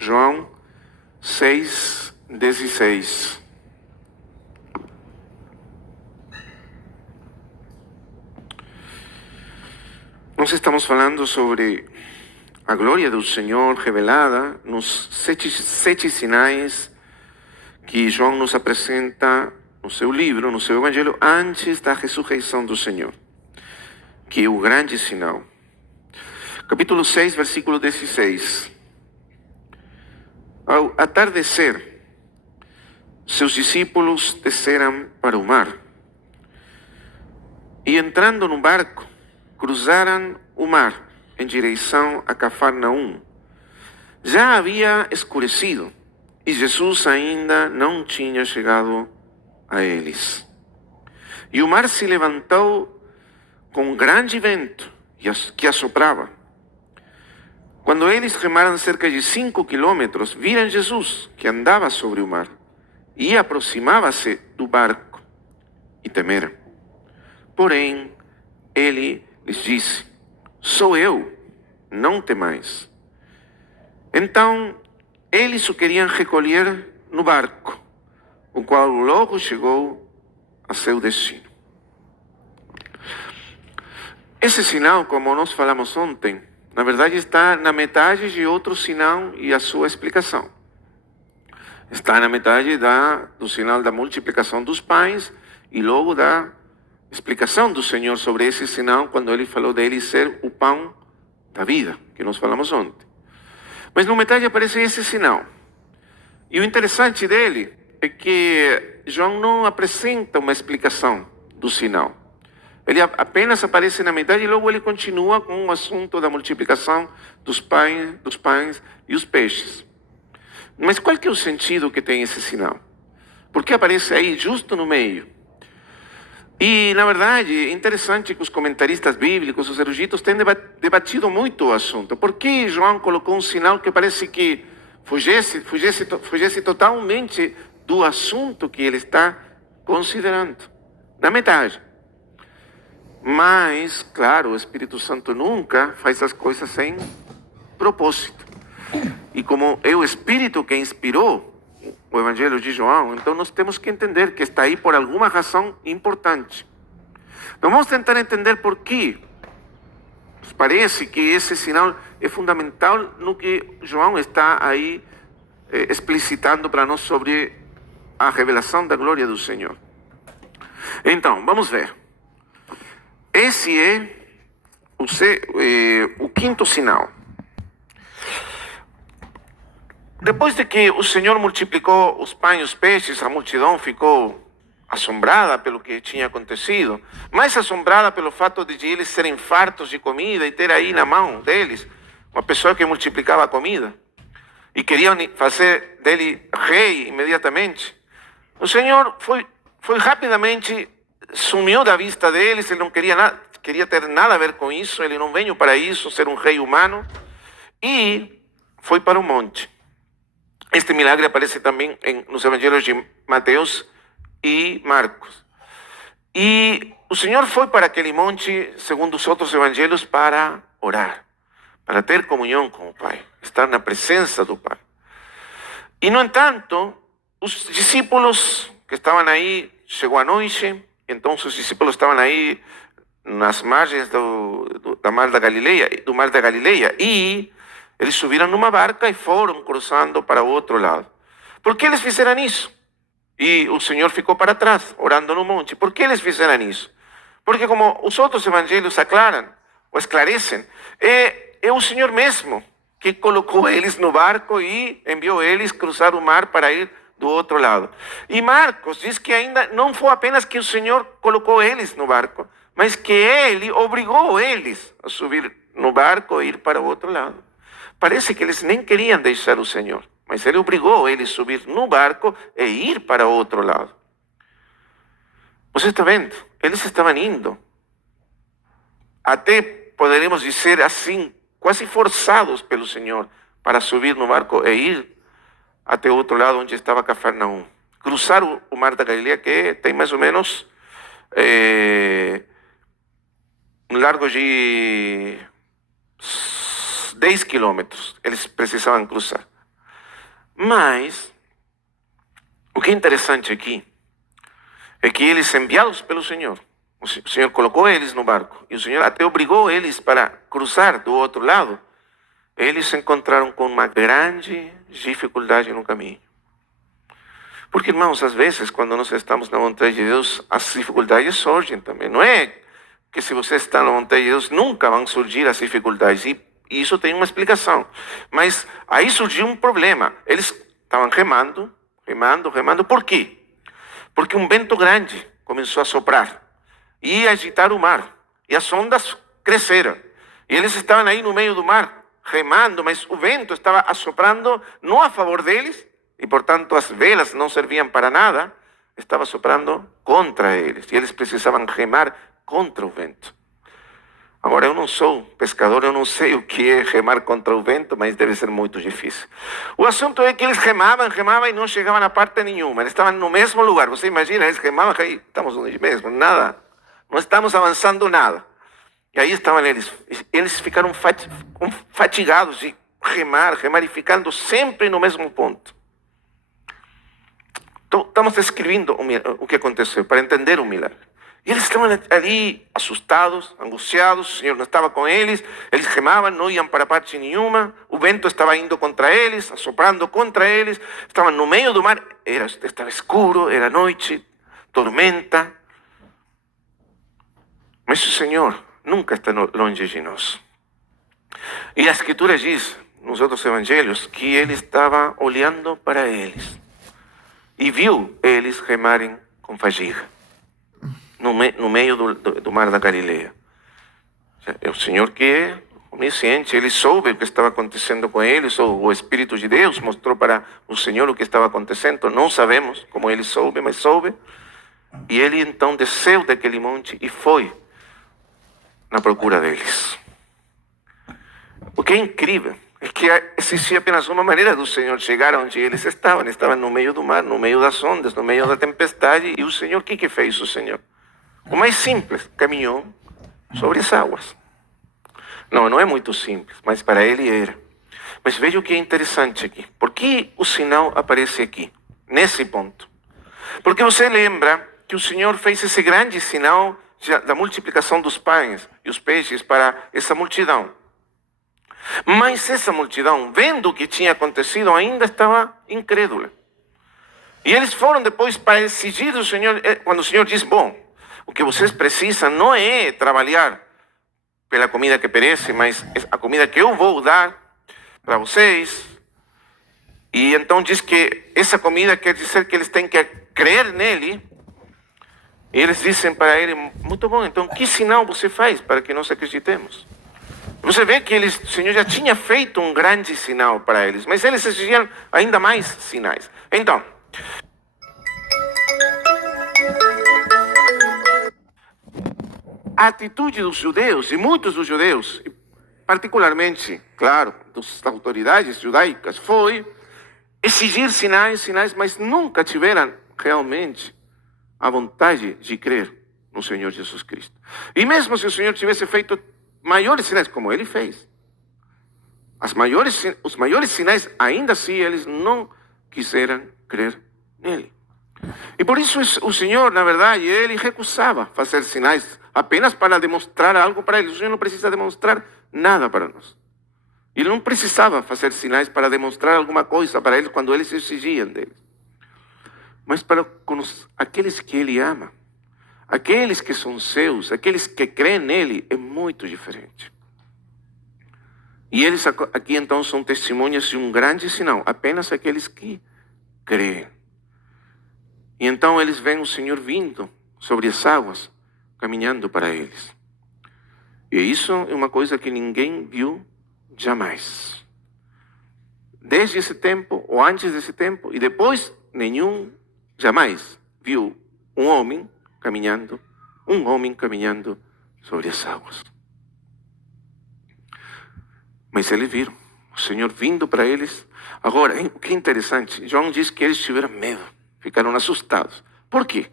João 6:16. Nós estamos falando sobre a glória do Senhor revelada nos sete sinais que João nos apresenta no seu livro, no seu evangelho, antes da ressurreição do Senhor, que é o grande sinal. Capítulo 6, versículo 16. Ao atardecer, seus discípulos desceram para o mar e, entrando no barco, cruzaram o mar em direção a Cafarnaum. Já havia escurecido e Jesus ainda não tinha chegado a eles. E o mar se levantou com um grande vento que assoprava. Quando eles remaram cerca de 5 quilômetros, viram Jesus que andava sobre o mar e aproximava-se do barco e temeram. Porém, ele lhes disse: sou eu, não temais. Então, eles o queriam recolher no barco, o qual logo chegou a seu destino. Esse sinal, como nós falamos ontem, na verdade está na metade de outro sinal e a sua explicação. Está na metade do sinal da multiplicação dos pães e logo da explicação do Senhor sobre esse sinal, quando ele falou dele ser o pão da vida, que nós falamos ontem. Mas na metade aparece esse sinal. E o interessante dele é que João não apresenta uma explicação do sinal. Ele apenas aparece na metade e logo ele continua com o assunto da multiplicação dos pães e os peixes. Mas qual que é o sentido que tem esse sinal? Porque aparece aí justo no meio. E, na verdade, é interessante que os comentaristas bíblicos, os eruditos, têm debatido muito o assunto. Por que João colocou um sinal que parece que fugisse totalmente do assunto que ele está considerando? Na metade. Mas, claro, o Espírito Santo nunca faz as coisas sem propósito. E como é o Espírito que inspirou o Evangelho de João, então nós temos que entender que está aí por alguma razão importante. Então vamos tentar entender por quê. Nos parece que esse sinal é fundamental no que João está aí explicitando para nós sobre a revelação da glória do Senhor. Então, vamos ver. Esse é o quinto sinal. Depois de que o Senhor multiplicou os pães e os peixes, a multidão ficou assombrada pelo que tinha acontecido, mais assombrada pelo fato de eles serem fartos de comida e ter aí na mão deles uma pessoa que multiplicava a comida. E queriam fazer dele rei imediatamente. O Senhor foi rapidamente, sumiu da vista deles, ele não queria ter nada a ver com isso, ele não veio para isso, ser um rei humano, e foi para o monte. Este milagre aparece também nos evangelhos de Mateus e Marcos. E o Senhor foi para aquele monte, segundo os outros evangelhos, para orar, para ter comunhão com o Pai, estar na presença do Pai. E, no entanto, os discípulos que estavam aí, chegou a noite, então os discípulos estavam aí nas margens do mar da Galileia, e eles subiram numa barca e foram cruzando para o outro lado. Por que eles fizeram isso? E o Senhor ficou para trás, orando no monte. Por que eles fizeram isso? Porque, como os outros evangelhos aclaram, ou esclarecem, é o Senhor mesmo que colocou eles no barco e enviou eles cruzar o mar para ir do outro lado. E Marcos diz que ainda não foi apenas que o Senhor colocou eles no barco, mas que ele obrigou eles a subir no barco e ir para o outro lado. Parece que eles nem queriam deixar o Senhor, mas ele obrigou eles a subir no barco e ir para o outro lado. Você está vendo? Eles estavam indo, até poderíamos dizer assim, quase forçados pelo Senhor, para subir no barco e ir até o outro lado onde estava Cafarnaum. Cruzar o mar da Galileia, que tem mais ou menos um largo de 10 quilômetros. Eles precisavam cruzar. Mas, o que é interessante aqui é que eles, enviados pelo Senhor, o Senhor colocou eles no barco e o Senhor até obrigou eles para cruzar do outro lado. Eles se encontraram com uma grande dificuldade no caminho. Porque, irmãos, às vezes, quando nós estamos na vontade de Deus, as dificuldades surgem também. Não é que se você está na vontade de Deus, nunca vão surgir as dificuldades. E isso tem uma explicação. Mas aí surgiu um problema. Eles estavam remando. Por quê? Porque um vento grande começou a soprar e agitar o mar. E as ondas cresceram. E eles estavam aí no meio do mar, remando, mas o vento estava assoprando não a favor deles, e portanto as velas não serviam para nada, estava soprando contra eles. E eles precisavam remar contra o vento. Agora, eu não sou pescador, eu não sei o que é remar contra o vento, mas deve ser muito difícil. O assunto é que eles remavam e não chegavam a parte nenhuma. Eles estavam no mesmo lugar. Você imagina, eles remavam e estamos onde mesmo, nada. Não estamos avançando nada. E aí estavam eles. Eles ficaram fatigados de remar e ficando sempre no mesmo ponto. Então, estamos descrevendo o que aconteceu, para entender o milagre. E eles estavam ali assustados, angustiados, o Senhor não estava com eles remavam, não iam para parte nenhuma, o vento estava indo contra eles, assoprando contra eles, estavam no meio do mar, estava escuro, era noite, tormenta. Mas o Senhor nunca está longe de nós. E a Escritura diz, nos outros evangelhos, que Ele estava olhando para eles e viu eles remarem com fadiga no meio do mar da Galileia. É o Senhor que é onisciente, Ele soube o que estava acontecendo com eles, ou o Espírito de Deus mostrou para o Senhor o que estava acontecendo. Não sabemos como Ele soube, mas soube. E Ele então desceu daquele monte e foi na procura deles. O que é incrível é que existia apenas uma maneira do Senhor chegar onde eles estavam. Estavam no meio do mar, no meio das ondas, no meio da tempestade. E o Senhor, o que fez o Senhor? O mais simples, caminhou sobre as águas. Não é muito simples, mas para ele era. Mas veja o que é interessante aqui. Por que o sinal aparece aqui, nesse ponto? Porque você lembra que o Senhor fez esse grande sinal da multiplicação dos pães e os peixes para essa multidão. Mas essa multidão, vendo o que tinha acontecido, ainda estava incrédula. E eles foram depois para exigir do Senhor, quando o Senhor diz, bom, o que vocês precisam não é trabalhar pela comida que perece, mas a comida que eu vou dar para vocês. E então diz que essa comida quer dizer que eles têm que crer nele. E eles dizem para ele, muito bom, então que sinal você faz para que nós acreditemos? Você vê que o Senhor já tinha feito um grande sinal para eles, mas eles exigiam ainda mais sinais. Então, a atitude dos judeus, e muitos dos judeus, particularmente, claro, das autoridades judaicas, foi exigir sinais, mas nunca tiveram realmente a vontade de crer no Senhor Jesus Cristo. E mesmo se o Senhor tivesse feito maiores sinais, como ele fez, os maiores sinais, ainda assim eles não quiseram crer nele. E por isso o Senhor, na verdade, ele recusava fazer sinais apenas para demonstrar algo para eles. O Senhor não precisa demonstrar nada para nós. Ele não precisava fazer sinais para demonstrar alguma coisa para eles quando eles exigiam deles. Mas para aqueles que ele ama, aqueles que são seus, aqueles que creem nele, é muito diferente. E eles aqui então são testemunhas de um grande sinal, apenas aqueles que creem. E então eles veem o Senhor vindo sobre as águas, caminhando para eles. E isso é uma coisa que ninguém viu jamais. Desde esse tempo, ou antes desse tempo, e depois, nenhum jamais viu um homem caminhando sobre as águas. Mas eles viram o Senhor vindo para eles. Agora, o que é interessante, João diz que eles tiveram medo, ficaram assustados. Por quê?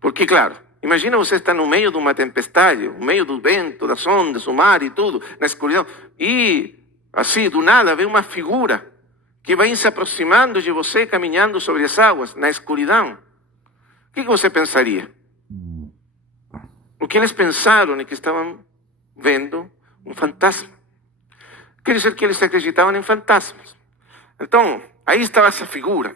Porque, claro, imagina você estar no meio de uma tempestade, no meio do vento, das ondas, do mar e tudo, na escuridão, e assim, do nada, vê uma figura que vai se aproximando de você, caminhando sobre as águas, na escuridão, o que você pensaria? O que eles pensaram é que estavam vendo um fantasma. Quer dizer que eles acreditavam em fantasmas. Então, aí estava essa figura.